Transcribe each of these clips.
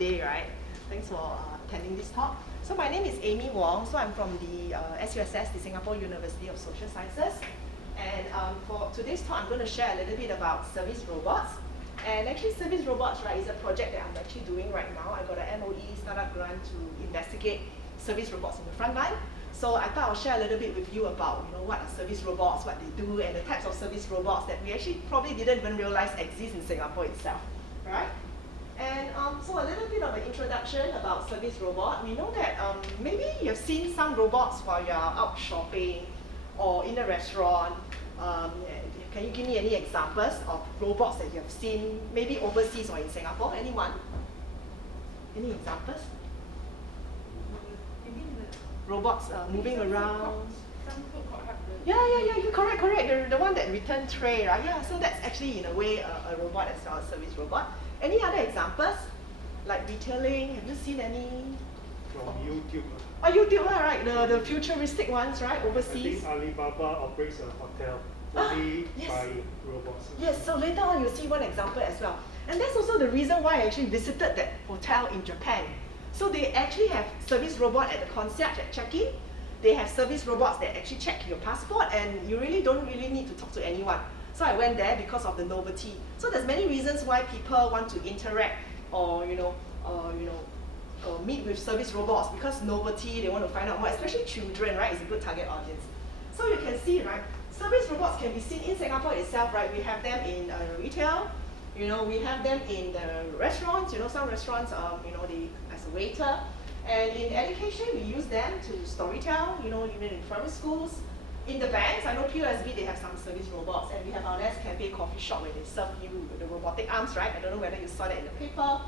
Day, right? Thanks for attending this talk. So my name is Amy Wong. So I'm from the SUSS, the Singapore University of Social Sciences. And for today's talk, I'm going to share a little bit about service robots. And actually, service robots, right, is a project that I'm actually doing right now. I got an MOE startup grant to investigate service robots in the frontline. So I thought I'll share a little bit with you about, what are service robots, what they do, and the types of service robots that we actually probably didn't even realize exist in Singapore itself, right? And so a little bit of an introduction about service robot. We know that maybe you've seen some robots while you're out shopping or in a restaurant. Can you give me any examples of robots that you have seen, maybe overseas or in Singapore? Anyone? Any examples? Robots moving around. Yeah, you're correct. The one that return tray, right? Yeah, so that's actually in a way a robot as well, a service robot. Any other examples? Like retailing, have you seen any? From YouTube. Oh, YouTube, right? The futuristic ones, right? Overseas. I think Alibaba operates a hotel only by robots. Yes, so later on you'll see one example as well. And that's also the reason why I actually visited that hotel in Japan. So they actually have service robot at the concierge at check-in. They have service robots that actually check your passport, and you don't really need to talk to anyone. So I went there because of the novelty. So there's many reasons why people want to interact or meet with service robots, because novelty, they want to find out more, especially children, right? It's a good target audience. So you can see, right? Service robots can be seen in Singapore itself, right? We have them in retail. We have them in the restaurants. Some restaurants, they as a waiter. And in education, we use them to storytell, even in private schools. In the banks, I know POSB, they have some service robots, and we have our Nescafe coffee shop where they serve you with the robotic arms, right? I don't know whether you saw that in the paper.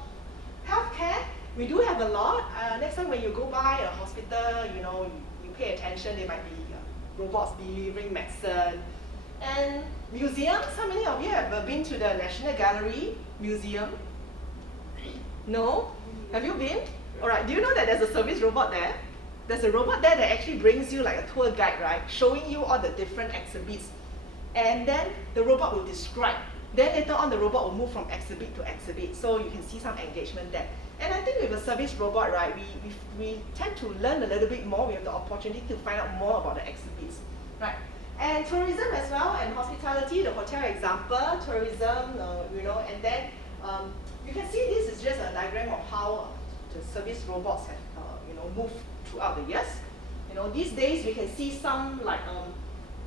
Healthcare, we do have a lot. Next time when you go by a hospital, you pay attention, there might be robots delivering medicine. And museums, how many of you have been to the National Gallery Museum? No? Have you been? All right, do you know that there's a service robot there? There's a robot there that actually brings you like a tour guide, right? Showing you all the different exhibits. And then the robot will describe. Then later on, the robot will move from exhibit to exhibit. So you can see some engagement there. And I think with a service robot, right, we tend to learn a little bit more. We have the opportunity to find out more about the exhibits, right? And tourism as well, and hospitality, the hotel example, tourism, and then you can see this is just a diagram of how the service robots have, moved throughout the years. These days we can see some like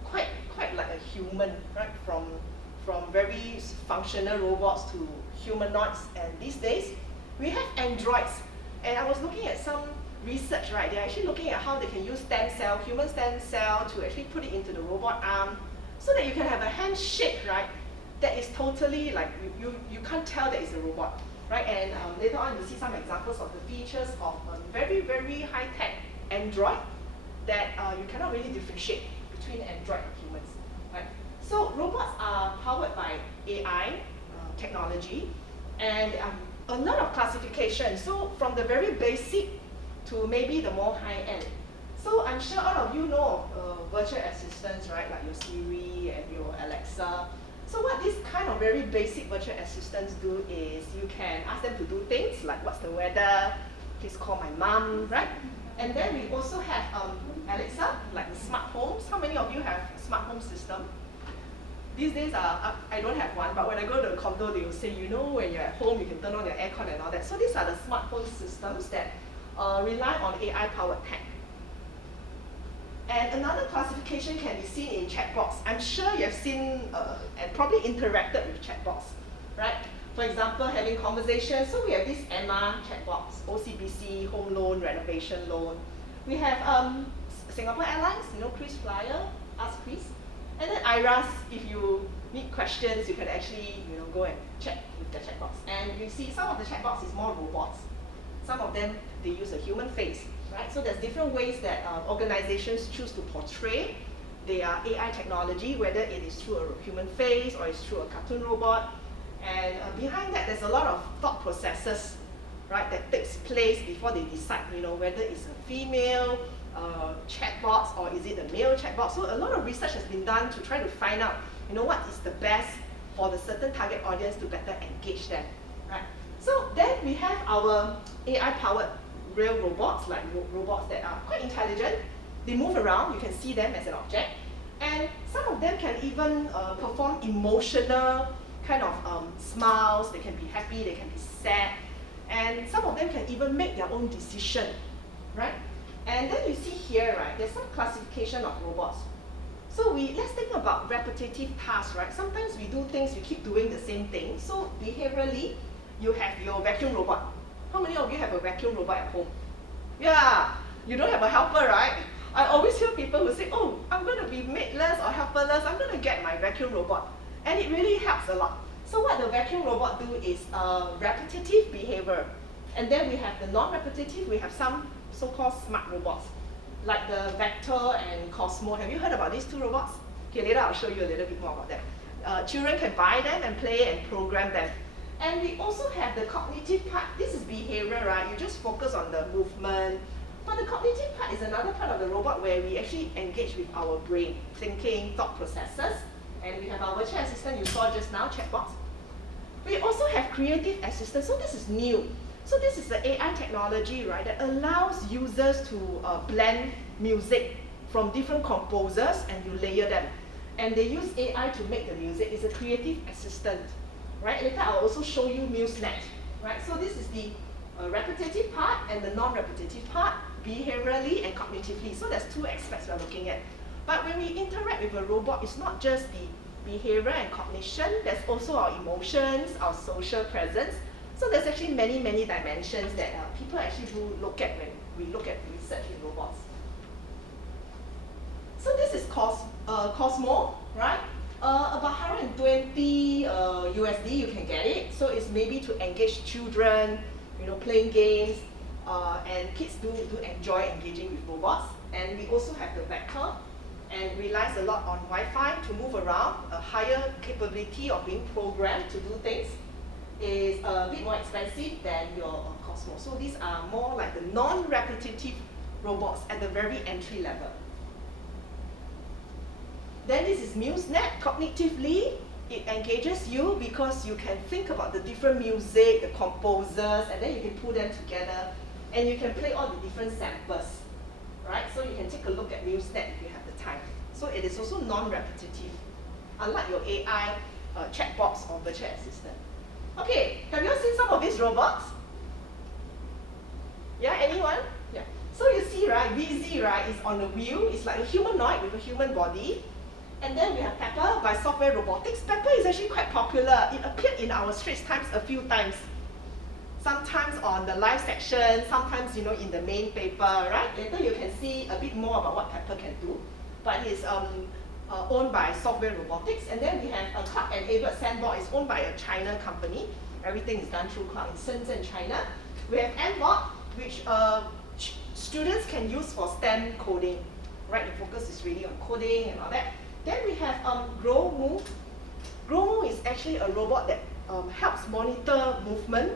quite like a human, right? From very functional robots to humanoids, and these days we have androids. And I was looking at some research, right? They're actually looking at how they can use human stem cell to actually put it into the robot arm, so that you can have a handshake, right? That is totally like you can't tell that it's a robot. Right, and later on you'll see some examples of the features of very, very high-tech Android that you cannot really differentiate between Android and humans. Right? So robots are powered by AI technology, and a lot of classification. So from the very basic to maybe the more high-end. So I'm sure all of you know virtual assistants, right? Like your Siri and your Alexa. So what these kind of very basic virtual assistants do is you can ask them to do things like, what's the weather, please call my mom, right? And then we also have Alexa, like the smart homes. How many of you have a smart home system? These days, I don't have one, but when I go to a condo, they will say, when you're at home, you can turn on your aircon and all that. So these are the smart home systems that rely on AI-powered tech. And another classification can be seen in chatbots. I'm sure you've seen and probably interacted with chatbots, right? For example, having conversations. So we have this Emma chatbots, OCBC, home loan, renovation loan. We have Singapore Airlines, Chris Flyer, Ask Chris. And then IRAS, if you need questions, you can actually go and chat with the chatbots. And you see some of the chatbots is more robots. Some of them, they use a human face. Right? So there's different ways that organizations choose to portray their AI technology, whether it is through a human face or it's through a cartoon robot. And behind that, there's a lot of thought processes, right, that takes place before they decide, whether it's a female chatbot or is it a male chatbot. So a lot of research has been done to try to find out, what is the best for the certain target audience to better engage them, right? So then we have our AI-powered real robots, like robots that are quite intelligent. They move around, you can see them as an object. And some of them can even perform emotional kind of smiles. They can be happy, they can be sad. And some of them can even make their own decision, right? And then you see here, right, there's some classification of robots. So let's think about repetitive tasks, right? Sometimes we do things, we keep doing the same thing. So behaviorally, you have your vacuum robot. How many of you have a vacuum robot at home? Yeah, you don't have a helper, right? I always hear people who say, oh, I'm going to be maitless or helperless, I'm going to get my vacuum robot. And it really helps a lot. So what the vacuum robot do is repetitive behavior. And then we have the non-repetitive, we have some so-called smart robots, like the Vector and Cosmo. Have you heard about these two robots? Okay, later I'll show you a little bit more about them. Children can buy them and play and program them. And we also have the cognitive part. This is behavior, right? You just focus on the movement. But the cognitive part is another part of the robot where we actually engage with our brain, thinking, thought processes. And we have our virtual assistant you saw just now, chatbots. We also have creative assistant. So this is new. So this is the AI technology, right, that allows users to blend music from different composers and you layer them. And they use AI to make the music. It's a creative assistant, right? Later I'll also show you MuseNet, right? So this is the repetitive part and the non-repetitive part, behaviorally and cognitively. So there's two aspects we're looking at. But when we interact with a robot, it's not just the behavior and cognition, there's also our emotions, our social presence. So there's actually many, many dimensions that people actually do look at when we look at research in robots. So this is Cosmo, right? About 120 USD, you can get it. So it's maybe to engage children, playing games, and kids do enjoy engaging with robots. And we also have the Vector, and relies a lot on Wi-Fi to move around. A higher capability of being programmed to do things is a bit more expensive than your Cosmo. So these are more like the non-repetitive robots at the very entry level. Then this is MuseNet. Cognitively, it engages you because you can think about the different music, the composers, and then you can put them together, and you can play all the different samples, right? So you can take a look at MuseNet if you have the time. So it is also non-repetitive, unlike your AI chatbots or virtual assistant. Okay, have you all seen some of these robots? Yeah, anyone? Yeah. So you see, right, VZ, right, is on a wheel. It's like a humanoid with a human body. And then we have Pepper by Software Robotics. Pepper is actually quite popular. It appeared in our Straits Times a few times. Sometimes on the live section, sometimes in the main paper, right? Later you can see a bit more about what Pepper can do. But it's owned by Software Robotics. And then we have a cloud-enabled sandbox. It's owned by a China company. Everything is done through cloud in Shenzhen, China. We have Mbot, which students can use for STEM coding. Right, the focus is really on coding and all that. Then we have GrowMove. GrowMove is actually a robot that helps monitor movement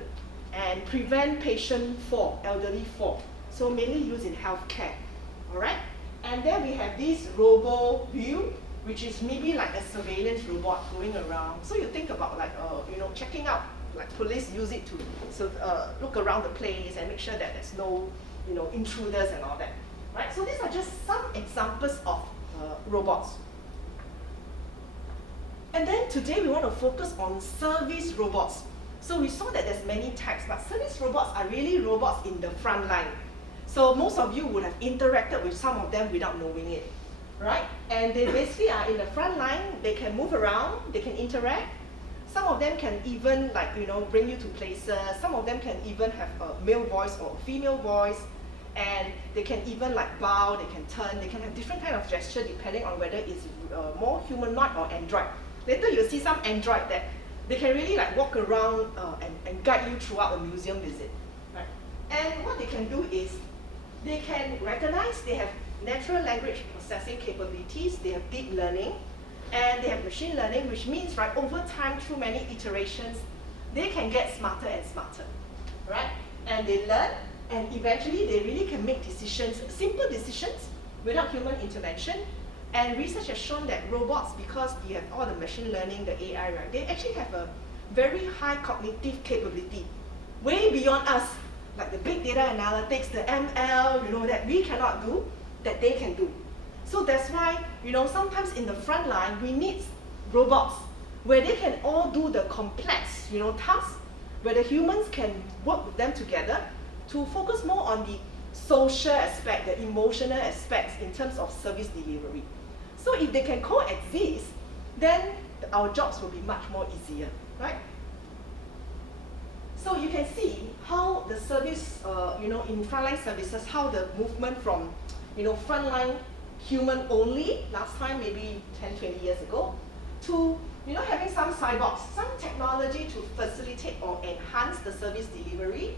and prevent patient fall, elderly fall. So mainly used in healthcare, all right? And then we have this RoboView, which is maybe like a surveillance robot going around. So you think about like, checking out, like police use it to look around the place and make sure that there's no, intruders and all that, right? So these are just some examples of robots. And then today we want to focus on service robots. So we saw that there's many types, but service robots are really robots in the front line. So most of you would have interacted with some of them without knowing it, right? And they basically are in the front line. They can move around, they can interact. Some of them can even bring you to places. Some of them can even have a male voice or a female voice. And they can even bow, they can turn, they can have different kind of gesture depending on whether it's more humanoid or android. Later you'll see some android that they can really walk around and guide you throughout a museum visit. Right? And what they can do is, they can recognize, they have natural language processing capabilities, they have deep learning, and they have machine learning, which means over time, through many iterations, they can get smarter and smarter. Right? And they learn, and eventually they really can make decisions, simple decisions, without human intervention. And research has shown that robots, because they have all the machine learning, the AI, right, they actually have a very high cognitive capability. way beyond us, like the big data analytics, the ML, that we cannot do, that they can do. So that's why, sometimes in the front line, we need robots where they can all do the complex, tasks, where the humans can work with them together to focus more on the social aspect, the emotional aspects in terms of service delivery. So if they can coexist, then our jobs will be much more easier, right? So you can see how the service, in frontline services, how the movement from, frontline human only, last time maybe 10, 20 years ago, to, having some cyborgs, some technology to facilitate or enhance the service delivery,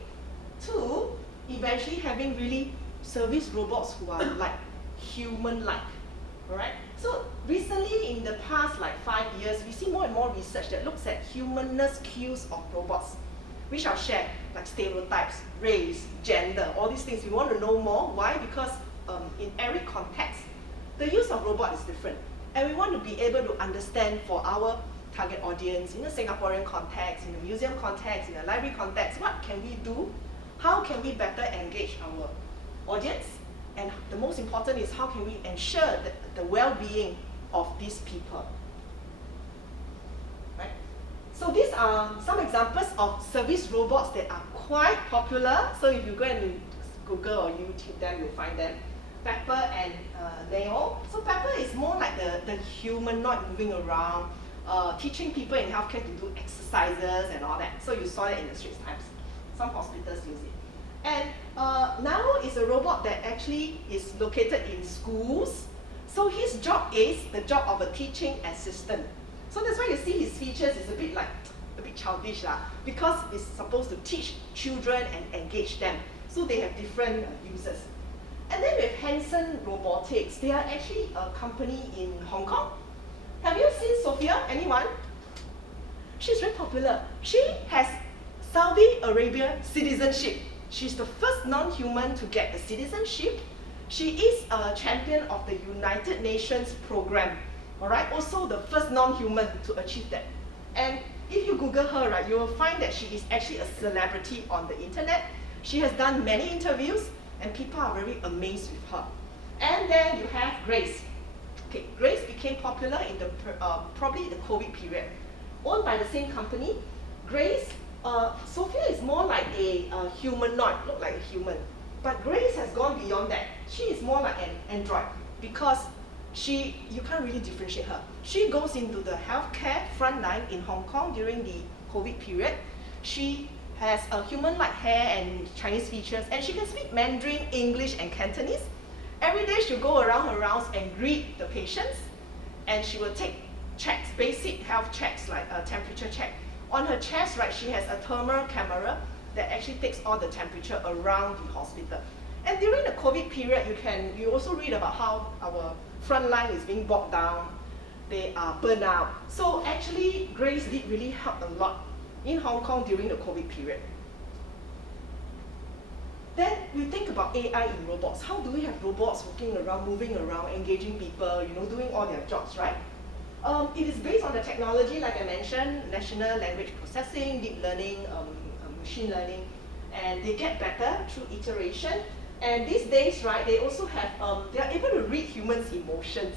to eventually having really service robots who are like human-like, alright? So recently, in the past 5 years, we see more and more research that looks at humanness cues of robots, which I'll share, like stereotypes, race, gender, all these things. We want to know more. Why? Because in every context, the use of robot is different. And we want to be able to understand for our target audience, in a Singaporean context, in a museum context, in a library context, what can we do? How can we better engage our audience? And the most important is how can we ensure the well-being of these people? Right? So these are some examples of service robots that are quite popular. So if you go and Google or YouTube them, you'll find them. Pepper and Neo. So Pepper is more like the humanoid moving around, teaching people in healthcare to do exercises and all that. So you saw that in the Straits Times. Some hospitals use it. And Nao is a robot that actually is located in schools. So his job is the job of a teaching assistant. So that's why you see his features is a bit childish because it's supposed to teach children and engage them. So they have different uses. And then with Hanson Robotics, they are actually a company in Hong Kong. Have you seen Sophia? Anyone? She's very popular. She has Saudi Arabia citizenship. She's the first non-human to get the citizenship. She is a champion of the United Nations program. Alright, also the first non-human to achieve that. And if you Google her, right, you will find that she is actually a celebrity on the internet. She has done many interviews, and people are very amazed with her. And then you have Grace. Okay, Grace became popular in the probably the COVID period. Owned by the same company, Grace, Sophia is more like a humanoid, look like a human. But Grace has gone beyond that. She is more like an android because you can't really differentiate her. She goes into the healthcare frontline in Hong Kong during the COVID period. She has a human-like hair and Chinese features, and she can speak Mandarin, English, and Cantonese. Every day she'll go around her rounds and greet the patients, and she will take checks, basic health checks like a temperature check. On her chest, right, she has a thermal camera that actually takes all the temperature around the hospital. And during the COVID period, you also read about how our frontline is being bogged down. They are burnt out. So actually, Grace did really help a lot in Hong Kong during the COVID period. Then we think about AI in robots. How do we have robots walking around, moving around, engaging people, doing all their jobs, right? It is based on the technology, like I mentioned, natural language processing, deep learning, machine learning, and they get better through iteration. And these days, right, they also have, they are able to read humans' emotions,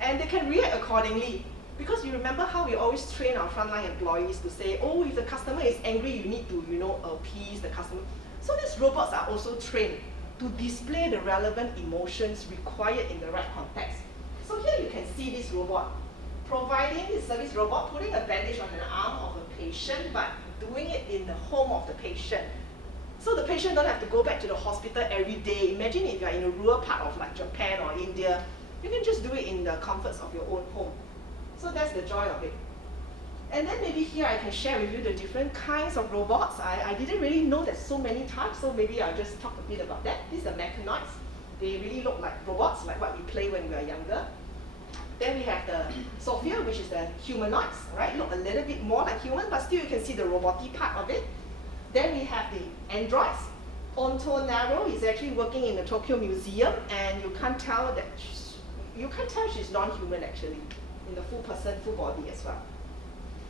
and they can react accordingly. Because you remember how we always train our frontline employees to say, oh, if the customer is angry, you need to, appease the customer. So these robots are also trained to display the relevant emotions required in the right context. So here you can see this robot providing the service robot, putting a bandage on an arm of a patient, but doing it in the home of the patient. So the patient don't have to go back to the hospital every day. Imagine if you're in a rural part of like Japan or India, you can just do it in the comforts of your own home. So that's the joy of it. And then maybe here I can share with you the different kinds of robots. I didn't really know there's so many types, so maybe I'll just talk a bit about that. These are mechanoids. They really look like robots, like what we play when we are younger. Then we have the Sophia, which is the humanoids, right? Look a little bit more like human, but still you can see the robotic part of it. Then we have the androids. Onto is actually working in the Tokyo Museum, and you can't tell she's non-human actually, in the full person, full body as well.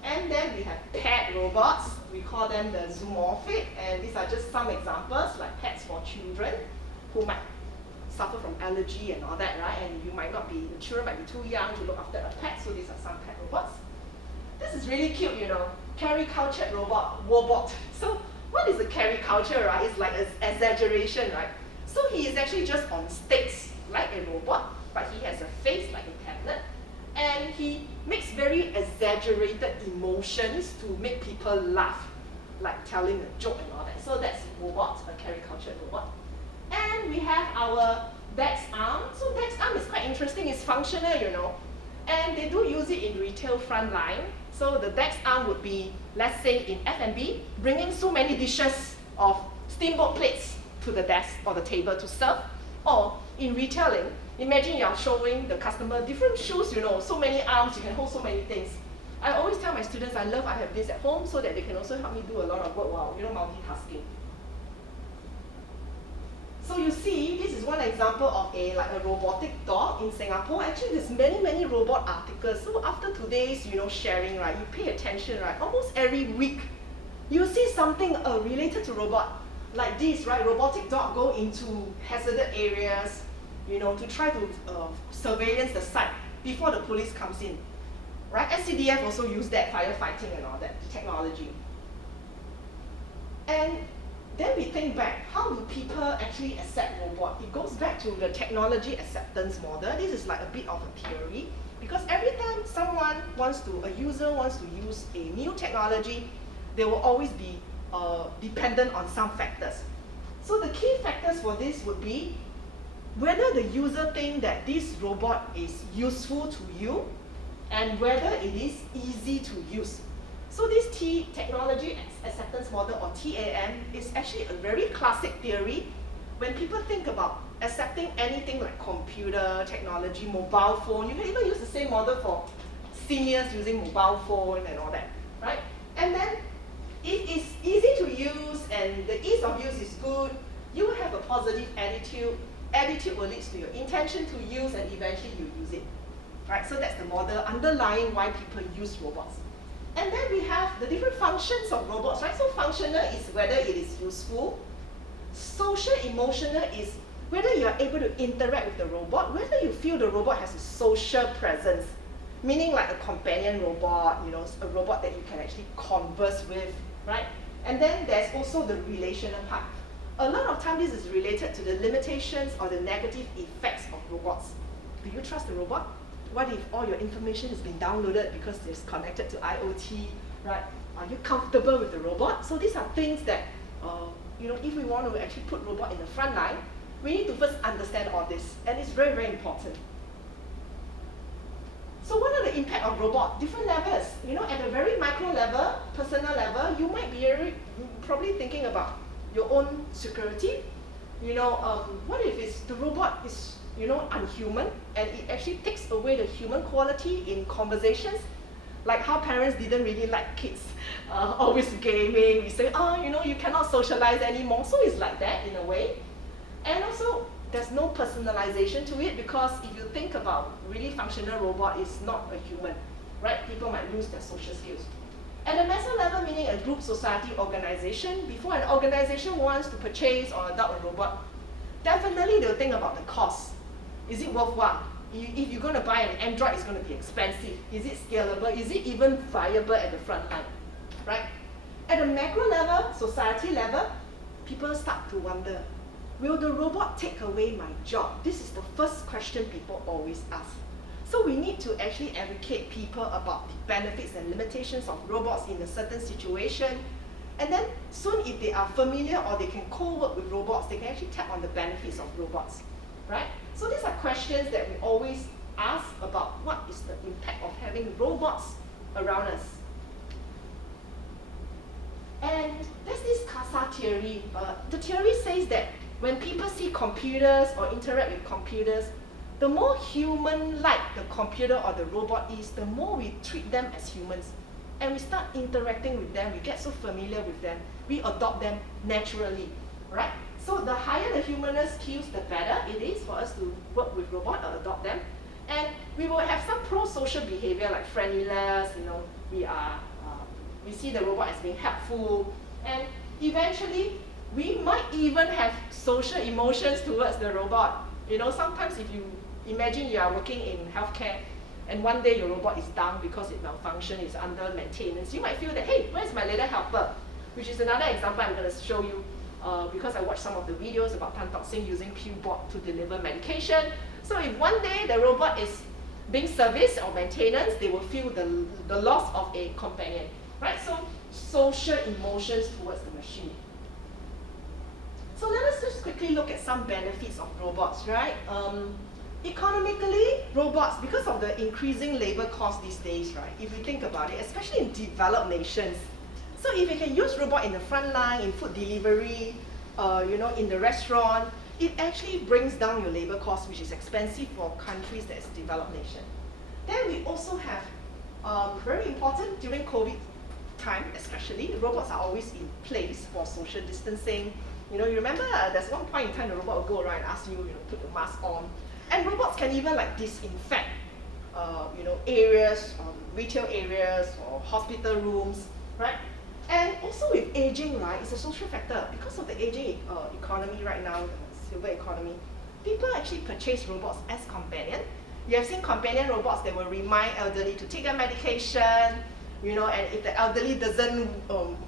And then we have pet robots. We call them the zoomorphic, and these are just some examples, like pets for children who might suffer from allergy and all that, right? And you might not be, the children might be too young to look after a pet, so these are some pet robots. This is really cute, you know, caricature robot. So what is a caricature, right? It's like an exaggeration, right? So he is actually just on sticks, like a robot, but he has a face like a tablet, and he makes very exaggerated emotions to make people laugh, like telling a joke and all that. So that's robot, a caricature robot. And we have our DEX arm. So DEX arm is quite interesting. It's functional, you know. And they do use it in retail frontline. So the DEX arm would be, let's say in F&B, bringing so many dishes of steamboat plates to the desk or the table to serve. Or in retailing, imagine you're showing the customer different shoes, you know, so many arms, you can hold so many things. I always tell my students I have this at home so that they can also help me do a lot of work while, you know, multitasking. So you see, this is one example of a robotic dog in Singapore. Actually, there's many robot articles. So after today's, you know, sharing, right, you pay attention, right? Almost every week, you see something related to robot, like this, right? Robotic dog go into hazardous areas, you know, to try to surveillance the site before the police comes in, right? SCDF also use that, firefighting and all that technology. And then we think back, how do people actually accept robot? It goes back to the technology acceptance model. This is like a bit of a theory, because every time a user wants to use a new technology, they will always be dependent on some factors. So the key factors for this would be whether the user thinks that this robot is useful to you and whether it is easy to use. So this technology acceptance model, or TAM, is actually a very classic theory when people think about accepting anything like computer, technology, mobile phone. You can even use the same model for seniors using mobile phone and all that, right? And then if it's easy to use and the ease of use is good, you have a positive attitude. Attitude will lead to your intention to use, and eventually you use it, right? So that's the model underlying why people use robots. And then we have the different functions of robots, right? So functional is whether it is useful. Social emotional is whether you are able to interact with the robot, whether you feel the robot has a social presence, meaning like a companion robot, you know, a robot that you can actually converse with, right? And then there's also the relational part. A lot of time this is related to the limitations or the negative effects of robots. Do you trust the robot? What if all your information has been downloaded because it's connected to IoT, right? Are you comfortable with the robot? So these are things that, you know, if we want to actually put robot in the front line, we need to first understand all this, and it's very important. So what are the impact of robot? Different levels. You know, at a very micro level, personal level, you might be probably thinking about your own security. You know, what if the robot is, you know, unhuman, and it actually takes away the human quality in conversations, like how parents didn't really like kids always gaming. We say, oh, you know, you cannot socialize anymore. So it's like that in a way. And also, there's no personalization to it, because if you think about really functional robot, it's not a human, right? People might lose their social skills. At a meso level, meaning a group, society, organization, before an organization wants to purchase or adopt a robot, definitely they'll think about the cost. Is it worthwhile? If you're going to buy an Android, it's going to be expensive. Is it scalable? Is it even viable at the front line, right? At a macro level, society level, people start to wonder, will the robot take away my job? This is the first question people always ask. So we need to actually educate people about the benefits and limitations of robots in a certain situation. And then soon, if they are familiar or they can co-work with robots, they can actually tap on the benefits of robots, right? So these are questions that we always ask about what is the impact of having robots around us. And there's this CASA theory. The theory says that when people see computers or interact with computers, the more human-like the computer or the robot is, the more we treat them as humans. And we start interacting with them, we get so familiar with them, we adopt them naturally, right? So the higher the humanness skills, the better it is for us to work with robots or adopt them. And we will have some pro-social behavior like friendliness, you know, we are We see the robot as being helpful, and eventually we might even have social emotions towards the robot. You know, sometimes if you imagine you are working in healthcare and one day your robot is down because it malfunctioned, it's under maintenance, you might feel that, hey, where's my little helper? Which is another example I'm going to show you because I watched some of the videos about Tan Tock Seng using PillBot to deliver medication. So if one day the robot is being serviced or maintenance, they will feel the loss of a companion, right? So social emotions towards the machine. So let us just quickly look at some benefits of robots, right? Economically, robots, because of the increasing labor cost these days, right? If you think about it, especially in developed nations. So if you can use robot in the front line, in food delivery, you know, in the restaurant, it actually brings down your labor cost, which is expensive for countries that is developed nation. Then we also have, very important during COVID time especially, the robots are always in place for social distancing. You know, you remember there's one point in time the robot will go around and ask you, put the mask on. And robots can even like disinfect, you know, areas, retail areas or hospital rooms, right? And also with aging, right, it's a social factor. Because of the aging economy right now, the silver economy, people actually purchase robots as companion. You have seen companion robots that will remind elderly to take their medication, you know, and if the elderly doesn't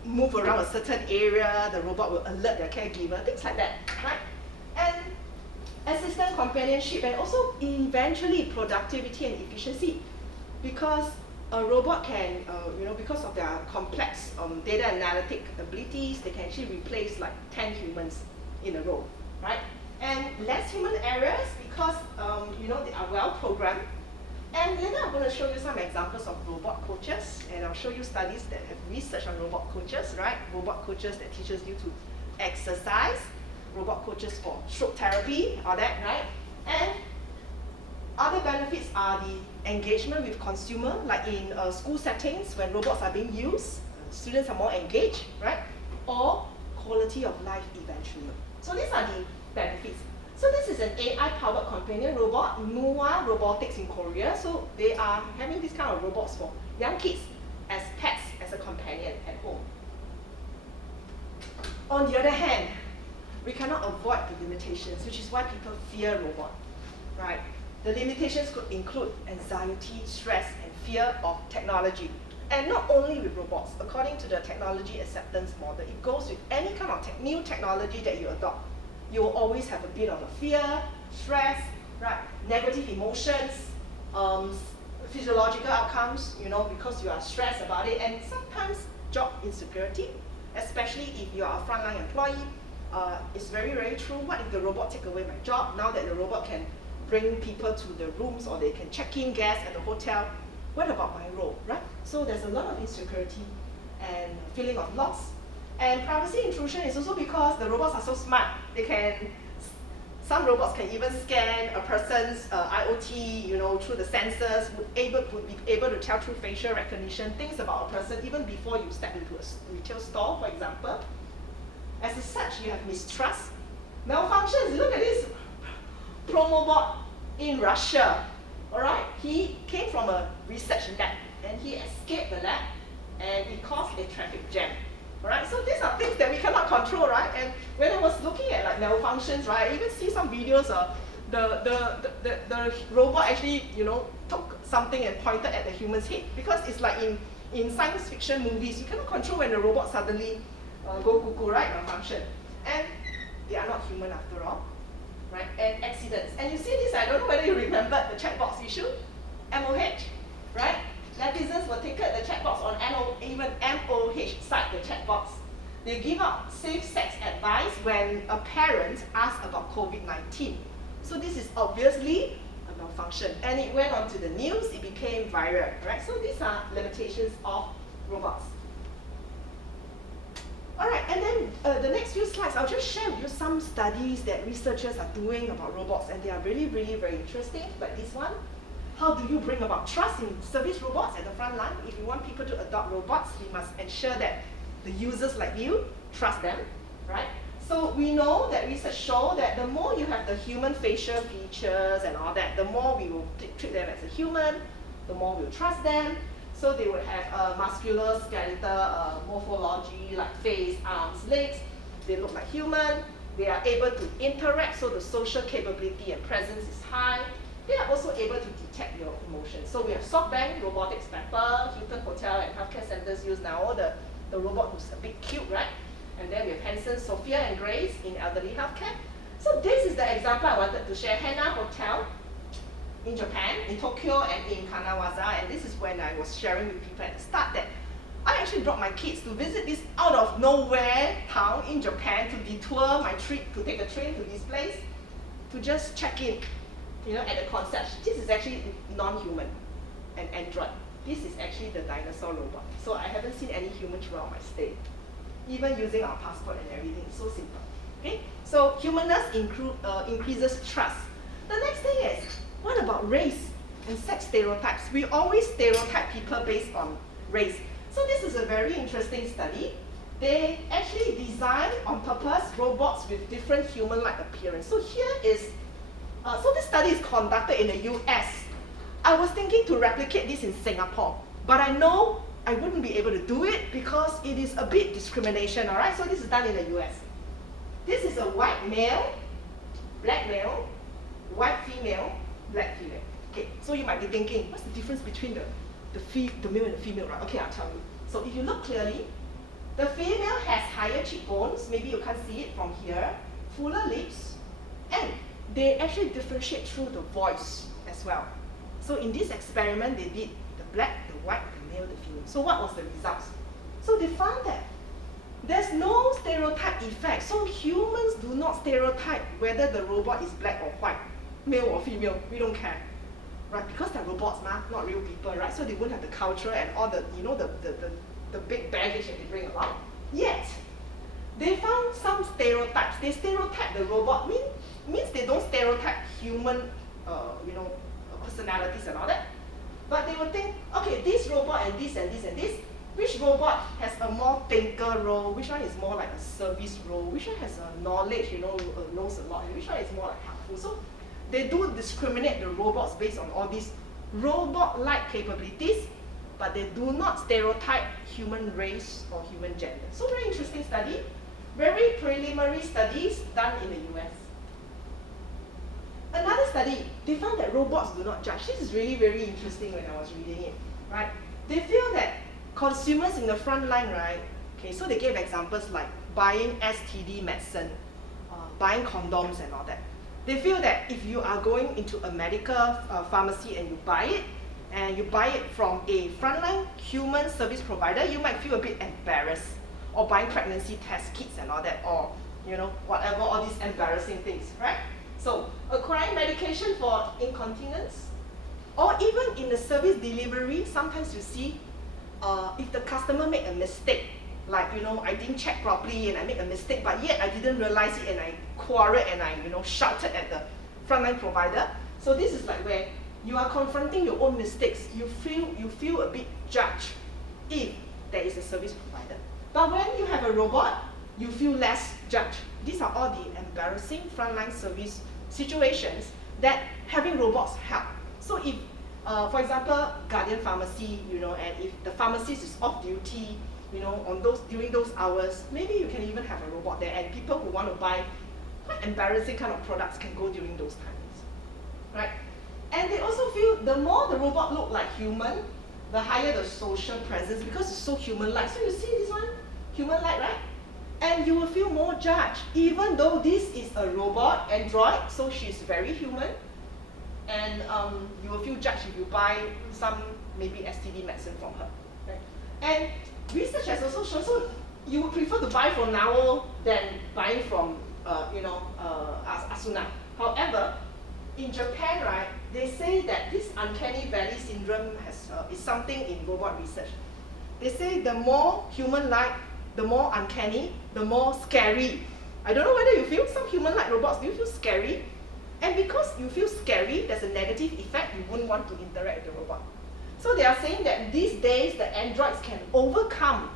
move around a certain area, the robot will alert their caregiver, things like that, right? And assistant companionship, and also eventually productivity and efficiency, because a robot can, you know, because of their complex data analytic abilities, they can actually replace like 10 humans in a row, right? And less human errors because, you know, they are well programmed. And later I'm going to show you some examples of robot coaches, and I'll show you studies that have research on robot coaches, right? Robot coaches that teaches you to exercise, robot coaches for stroke therapy, all that, right? And other benefits are the engagement with consumer, like in school settings when robots are being used, students are more engaged, right? Or quality of life eventually. So these are the benefits. So this is an AI-powered companion robot, Nuwa Robotics in Korea. So they are having this kind of robots for young kids as pets, as a companion at home. On the other hand, we cannot avoid the limitations, which is why people fear robots, right? The limitations could include anxiety, stress, and fear of technology. And not only with robots, according to the technology acceptance model, it goes with any kind of new technology that you adopt. You will always have a bit of a fear, stress, right? Negative emotions, physiological outcomes, you know, because you are stressed about it, and sometimes job insecurity, especially if you are a frontline employee. It's very, very true. What if the robot take away my job? Now that the robot can bring people to the rooms or they can check in guests at the hotel, what about my role, right? So there's a lot of insecurity and feeling of loss. And privacy intrusion is also because the robots are so smart. They can, some robots can even scan a person's IoT, you know, through the sensors, would be able to tell through facial recognition things about a person even before you step into a retail store, for example. As such, you have mistrust, malfunctions. Look at this Promobot in Russia. All right, he came from a research lab and he escaped the lab and it caused a traffic jam. All right, so these are things that we cannot control, right? And when I was looking at like malfunctions, right, I even see some videos of the robot actually, you know, took something and pointed at the human's head, because it's like in science fiction movies, you cannot control when the robot suddenly go cuckoo, right, malfunction. And they are not human after all, right? And accidents. And you see this, I don't know whether you remember the chat box issue, MOH, right? Netizens will take the chat box on even MOH site, the chat box. They give out safe sex advice when a parent asks about COVID-19. So this is obviously a malfunction. And it went on to the news, it became viral, right? So these are limitations of robots. All right, and then the next few slides, I'll just share with you some studies that researchers are doing about robots, and they are really, really very interesting, like this one. How do you bring about trust in service robots at the front line? If you want people to adopt robots, we must ensure that the users like you trust them, right? So we know that research show that the more you have the human facial features and all that, the more we will treat them as a human, the more we'll trust them. So they would have muscular, skeletal morphology, like face, arms, legs. They look like human. They are able to interact, so the social capability and presence is high. They are also able to detect your emotions. So we have SoftBank, Robotics Pepper, Hilton Hotel and healthcare centers use now the robot who's a bit cute, right? And then we have Hanson, Sophia and Grace in elderly healthcare. So this is the example I wanted to share. Hana Hotel in Japan, in Tokyo and in Kanazawa. And this is when I was sharing with people at the start that I actually brought my kids to visit this out of nowhere town in Japan to detour my trip, to take a train to this place, to just check in, at the concept. This is actually non-human, an android. This is actually the dinosaur robot. So I haven't seen any human throughout my stay, even using our passport and everything. It's so simple. Okay? So humanness increases trust. The next thing is, what about race and sex stereotypes? We always stereotype people based on race. So this is a very interesting study. They actually designed on purpose robots with different human-like appearance. So here is, so this study is conducted in the US. I was thinking to replicate this in Singapore, but I know I wouldn't be able to do it because it is a bit discrimination, all right? So this is done in the US. This is a white male, black male, white female, black female. Okay, so you might be thinking, what's the difference between the male and the female, right? Okay, I'll tell you. So if you look clearly, the female has higher cheekbones, maybe you can't see it from here, fuller lips, and they actually differentiate through the voice as well. So in this experiment, they did the black, the white, the male, the female. So what was the results? So they found that there's no stereotype effect. So humans do not stereotype whether the robot is black or white, male or female. We don't care. Right, because they're robots, not real people, right? So they won't have the culture and all the, the big baggage that they bring along. Yet, they found some stereotypes. They stereotype the robot, means they don't stereotype human, personalities and all that. But they would think, okay, this robot and this and this and this, which robot has a more thinker role, which one is more like a service role, which one has a knowledge, knows a lot, and which one is more like helpful. So they do discriminate the robots based on all these robot-like capabilities, but they do not stereotype human race or human gender. So very interesting study, very preliminary studies done in the US. Another study, they found that robots do not judge. This is really very interesting when I was reading it, right? They feel that consumers in the front line, right? Okay, so they gave examples like buying STD medicine, buying condoms and all that. They feel that if you are going into a medical pharmacy and you buy it from a frontline human service provider, you might feel a bit embarrassed. Or buying pregnancy test kits and all that, or whatever, all these embarrassing things, right? So acquiring medication for incontinence, or even in the service delivery, sometimes you see if the customer make a mistake, like I didn't check properly and I make a mistake, but yet I didn't realize it and I quarreled and I shouted at the frontline provider. So this is like where you are confronting your own mistakes. You feel a bit judged if there is a service provider. But when you have a robot, you feel less judged. These are all the embarrassing frontline service situations that having robots help. So if, for example, Guardian Pharmacy, and if the pharmacist is off duty, during those hours, maybe you can even have a robot there, and people who want to buy quite embarrassing kind of products can go during those times, right? And they also feel the more the robot look like human, the higher the social presence, because it's so human-like. So you see this one, human-like, right? And you will feel more judged, even though this is a robot, android, so she's very human, and you will feel judged if you buy some maybe STD medicine from her, right? And research has also shown, so you would prefer to buy from Nao than buying from, Asuna. However, in Japan, right, they say that this uncanny valley syndrome is something in robot research. They say the more human-like, the more uncanny, the more scary. I don't know whether you feel some human-like robots, do you feel scary? And because you feel scary, there's a negative effect, you wouldn't want to interact with the robot. So they are saying that these days, the androids can overcome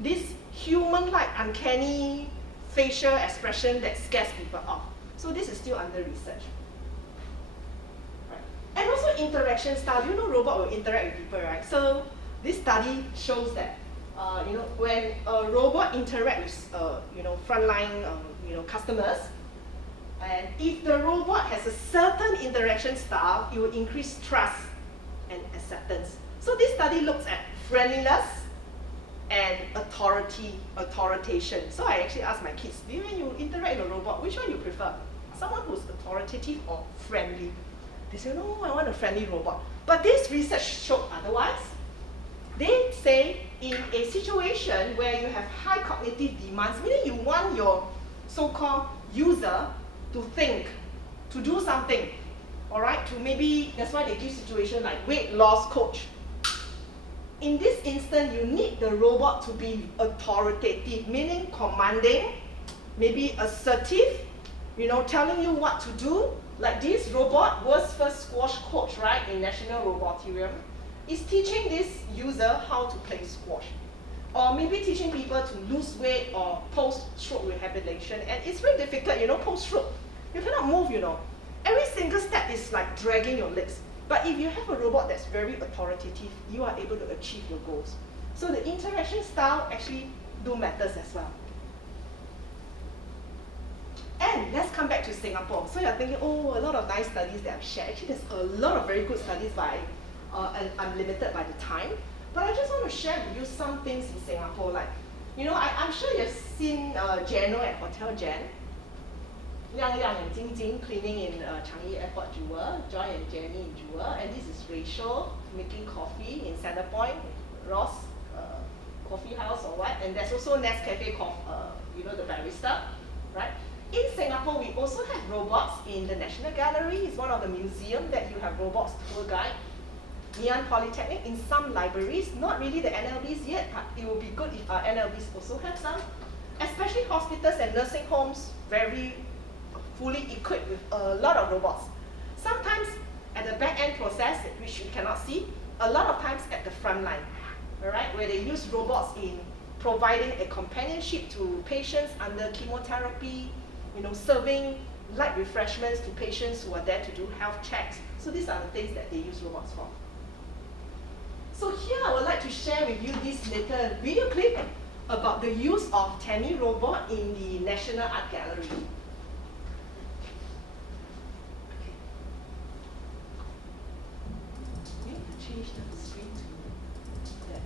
this human-like uncanny facial expression that scares people off. So this is still under research. Right. And also interaction style. You know robot will interact with people, right? So this study shows that when a robot interacts with frontline customers, and if the robot has a certain interaction style, it will increase trust and acceptance. So this study looks at friendliness and authoritation. So I actually asked my kids, when you interact with a robot, which one you prefer? Someone who's authoritative or friendly? They say, no, I want a friendly robot. But this research showed otherwise. They say in a situation where you have high cognitive demands, meaning you want your so-called user to think, to do something, all right, to maybe, that's why they give situation like weight loss coach. In this instance, you need the robot to be authoritative, meaning commanding, maybe assertive, telling you what to do. Like this robot, world's first squash coach, right, in National Roboterium, is teaching this user how to play squash. Or maybe teaching people to lose weight or post-stroke rehabilitation. And it's very difficult, post-stroke. You cannot move, Every single step is like dragging your legs. But if you have a robot that's very authoritative, you are able to achieve your goals. So the interaction style actually do matters as well. And let's come back to Singapore. So you're thinking, a lot of nice studies that I've shared. Actually, there's a lot of very good studies and I'm limited by the time. But I just want to share with you some things in Singapore. Like, I'm sure you've seen Jano at Hotel Jan. Liang Liang and Jing Jing cleaning in Changi Airport Jewel, Joy and Jenny in Jewel, and this is Rachel making coffee in Centrepoint, Ross Coffee House or what, and there's also Nescafe the barista, right? In Singapore, we also have robots in the National Gallery. It's one of the museums that you have robots tour guide. Ngee Polytechnic, in some libraries, not really the NLBs yet, but it would be good if our NLBs also have some. Especially hospitals and nursing homes, very fully equipped with a lot of robots. Sometimes at the back-end process, which you cannot see, a lot of times at the front line, all right, where they use robots in providing a companionship to patients under chemotherapy, serving light refreshments to patients who are there to do health checks. So these are the things that they use robots for. So here I would like to share with you this little video clip about the use of Temi robot in the National Art Gallery. Change the screen to that.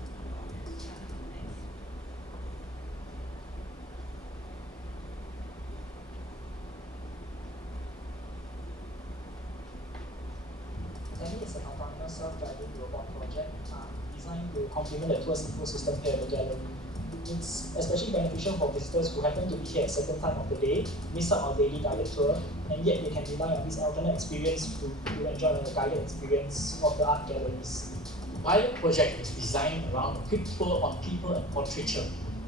Temi is an autonomous self-driving robot project designed to complement the tour's ecosystem here at the gallery. It's especially beneficial for visitors who happen to be here at a certain time of the day, miss out on daily guided tour, and yet they can rely on this alternate experience to enjoy a guided experience of the art galleries. The pilot project is designed around a quick tour on people and portraiture.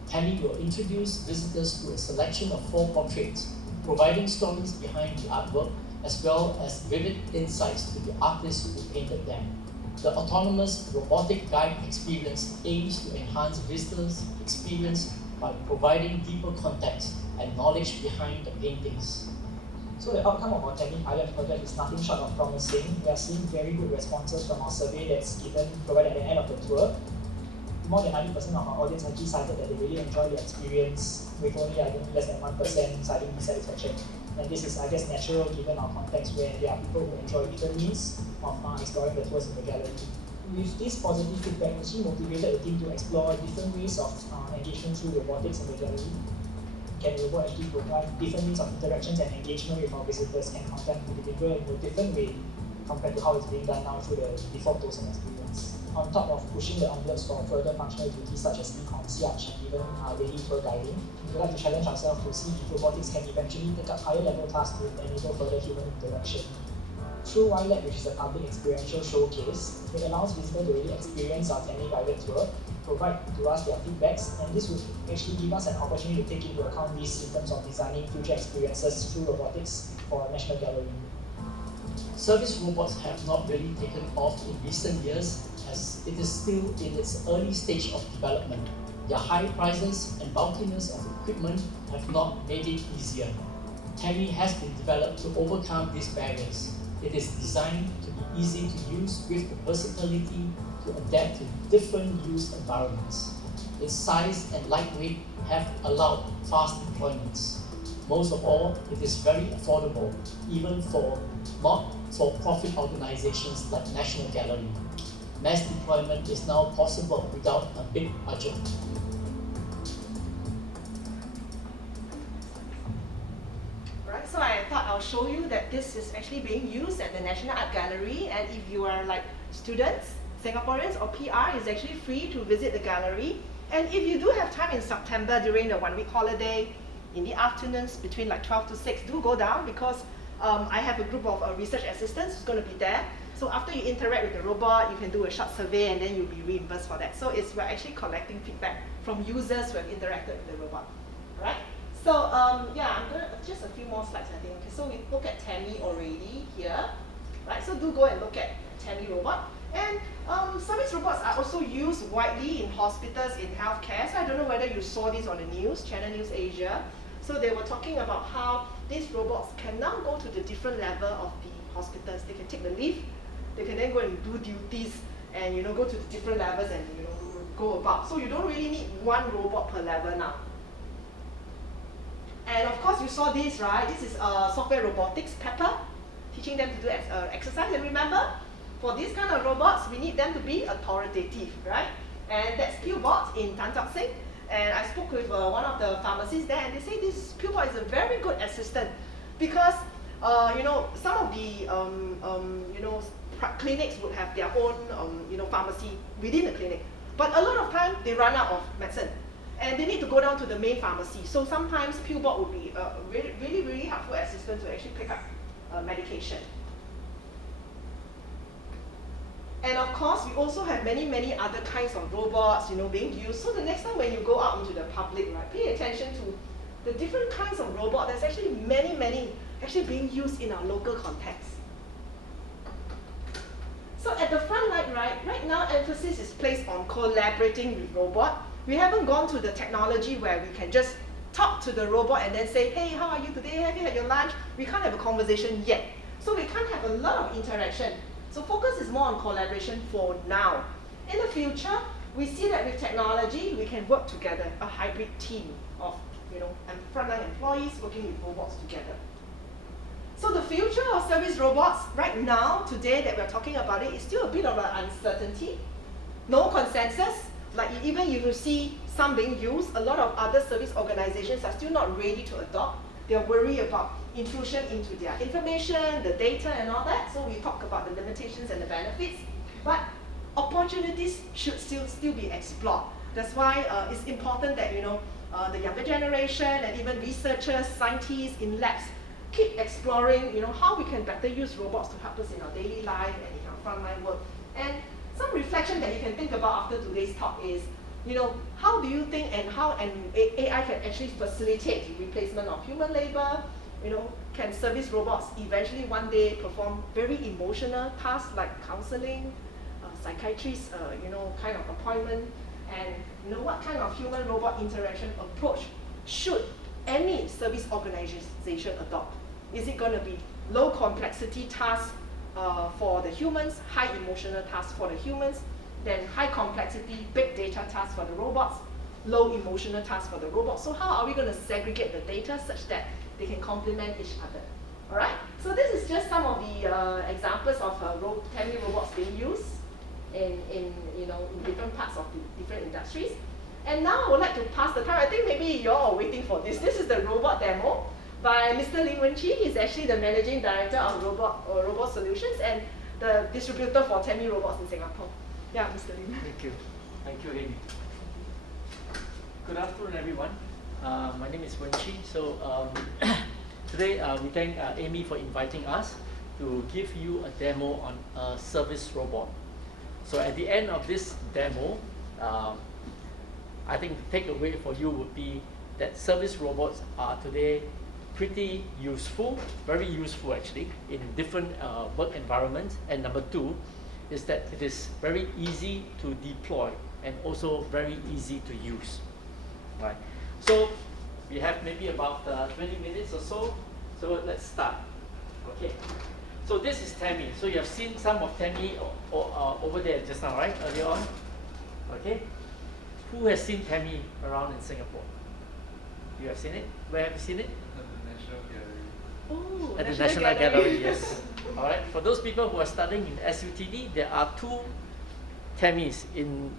Temi will introduce visitors to a selection of 4 portraits, providing stories behind the artwork as well as vivid insights to the artists who painted them. The autonomous robotic guide experience aims to enhance visitors' experience by providing deeper context and knowledge behind the paintings. So the outcome of our Temi pilot project is nothing short of promising. We are seeing very good responses from our survey that's provided at the end of the tour. More than 90% of our audience actually cited that they really enjoy the experience, with only less than 1% citing dissatisfaction. And this is, I guess, natural given our context where there are people who enjoy different means of exploring the tours in the gallery. With this positive feedback, we actually motivated the team to explore different ways of engagement through robotics in the gallery. Can the robot actually provide different means of interactions and engagement with our visitors and content to deliver in a different way compared to how it's being done now through the default tours and experience? On top of pushing the envelopes for further functional duties such as e-concierge and even daily tour guiding, we would like to challenge ourselves to see if robotics can eventually take up higher level tasks to enable further human interaction. Through YLab, which is a public experiential showcase, it allows visitors to really experience our Temi guided tour, provide to us their feedbacks, and this would actually give us an opportunity to take into account these in terms of designing future experiences through robotics for our National Gallery. Service robots have not really taken off in recent years as it is still in its early stage of development. Their high prices and bulkiness of equipment have not made it easier. Temi has been developed to overcome these barriers. It is designed to be easy to use with the versatility to adapt to different use environments. Its size and lightweight have allowed fast deployments. Most of all, it is very affordable, even for not-for-profit organizations like National Gallery. Mass deployment is now possible without a big budget. Right, so I thought I'll show you that this is actually being used at the National Art Gallery, and if you are like students, Singaporeans or PR, it's actually free to visit the gallery. And if you do have time in September during the 1 week holiday, in the afternoons between like 12 to 6, do go down, because I have a group of research assistants who's going to be there. So after you interact with the robot, you can do a short survey and then you'll be reimbursed for that. So we're actually collecting feedback from users who have interacted with the robot. Alright? So yeah, I'm going to just a few more slides, I think. Okay, so we look at Temi already here. Right? So do go and look at Temi robot. And service robots are also used widely in hospitals, in healthcare. So I don't know whether you saw this on the news, Channel News Asia. So they were talking about how these robots can now go to the different level of the hospitals. They can take the lift, they can then go and do duties, and go to the different levels and go about. So you don't really need one robot per level now. And of course you saw this, right? This is software robotics, Pepper, teaching them to do exercise. And remember, for these kind of robots, we need them to be authoritative, right? And that's PillBot in Tan Tock Seng. And I spoke with one of the pharmacists there, and they say this PillBot is a very good assistant, because some of the clinics would have their own pharmacy within the clinic, but a lot of time they run out of medicine, and they need to go down to the main pharmacy. So sometimes PillBot would be a really, really helpful assistant to actually pick up medication. And of course, we also have many other kinds of robots, being used. So the next time when you go out into the public, right, pay attention to the different kinds of robot. There's actually many actually being used in our local context. So at the Frontline, right now emphasis is placed on collaborating with robot. We haven't gone to the technology where we can just talk to the robot and then say, hey, how are you today? Have you had your lunch? We can't have a conversation yet. So we can't have a lot of interaction. So focus is more on collaboration for now. In the future, we see that with technology, we can work together, a hybrid team of and frontline employees working with robots together. So the future of service robots right now, today that we're talking about it, is still a bit of an uncertainty. No consensus. Like even if you see some being used, a lot of other service organizations are still not ready to adopt. They're worried about intrusion into their information, the data and all that. So we talk about the limitations and the benefits, but opportunities should still be explored. That's why it's important that the younger generation and even researchers, scientists in labs keep exploring how we can better use robots to help us in our daily life and in our frontline work. And some reflection that you can think about after today's talk is, how do you think and how AI can actually facilitate the replacement of human labor? Can service robots eventually one day perform very emotional tasks like counseling, psychiatrist, kind of appointment, and what kind of human-robot interaction approach should any service organization adopt? Is it going to be low complexity tasks for the humans, high emotional tasks for the humans, then high complexity big data tasks for the robots, low emotional tasks for the robots? So how are we going to segregate the data such that they can complement each other? All right. So this is just some of the examples of Temi robots being used in different parts of the different industries. And now I would like to pass the time. I think maybe you're all waiting for this. This is the robot demo by Mr. Lin Wen-Chi. He's actually the managing director of Robot Solutions and the distributor for Temi robots in Singapore. Yeah, Mr. Lin. Thank you, Amy. Good afternoon, everyone. My name is Wen-Chi. So today we thank Amy for inviting us to give you a demo on a service robot. So at the end of this demo, I think the takeaway for you would be that service robots are today pretty useful, very useful actually, in different work environments. And number two is that it is very easy to deploy and also very easy to use. Right. So we have maybe about 20 minutes or so. So let's start. Okay. So this is Temi. So you have seen some of Temi over there just now, right? Earlier on. Okay. Who has seen Temi around in Singapore? You have seen it? Where have you seen it? Oh, At the National Gallery, yes. All right. For those people who are studying in SUTD, there are 2 Temis in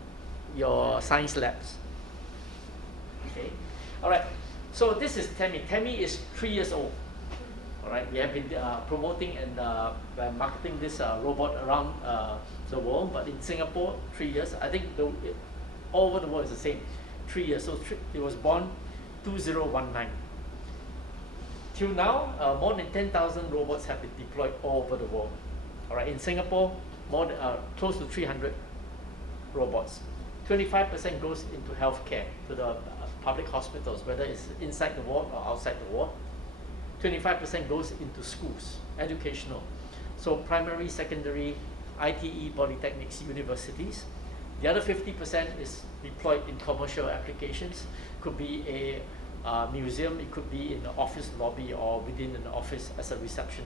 your science labs. Okay. All right. So this is Temi. Temi is 3 years old. All right. We have been promoting and marketing this robot around the world, but in Singapore, 3 years. I think all over the world is the same. 3 years. So it was born 2019. Till now, more than 10,000 robots have been deployed all over the world. All right, in Singapore, more than, close to 300 robots. 25% goes into healthcare, to the public hospitals, whether it's inside the ward or outside the ward. 25% goes into schools, educational. So primary, secondary, ITE, polytechnics, universities. The other 50% is deployed in commercial applications. Could be a museum, it could be in the office lobby or within an office as a reception.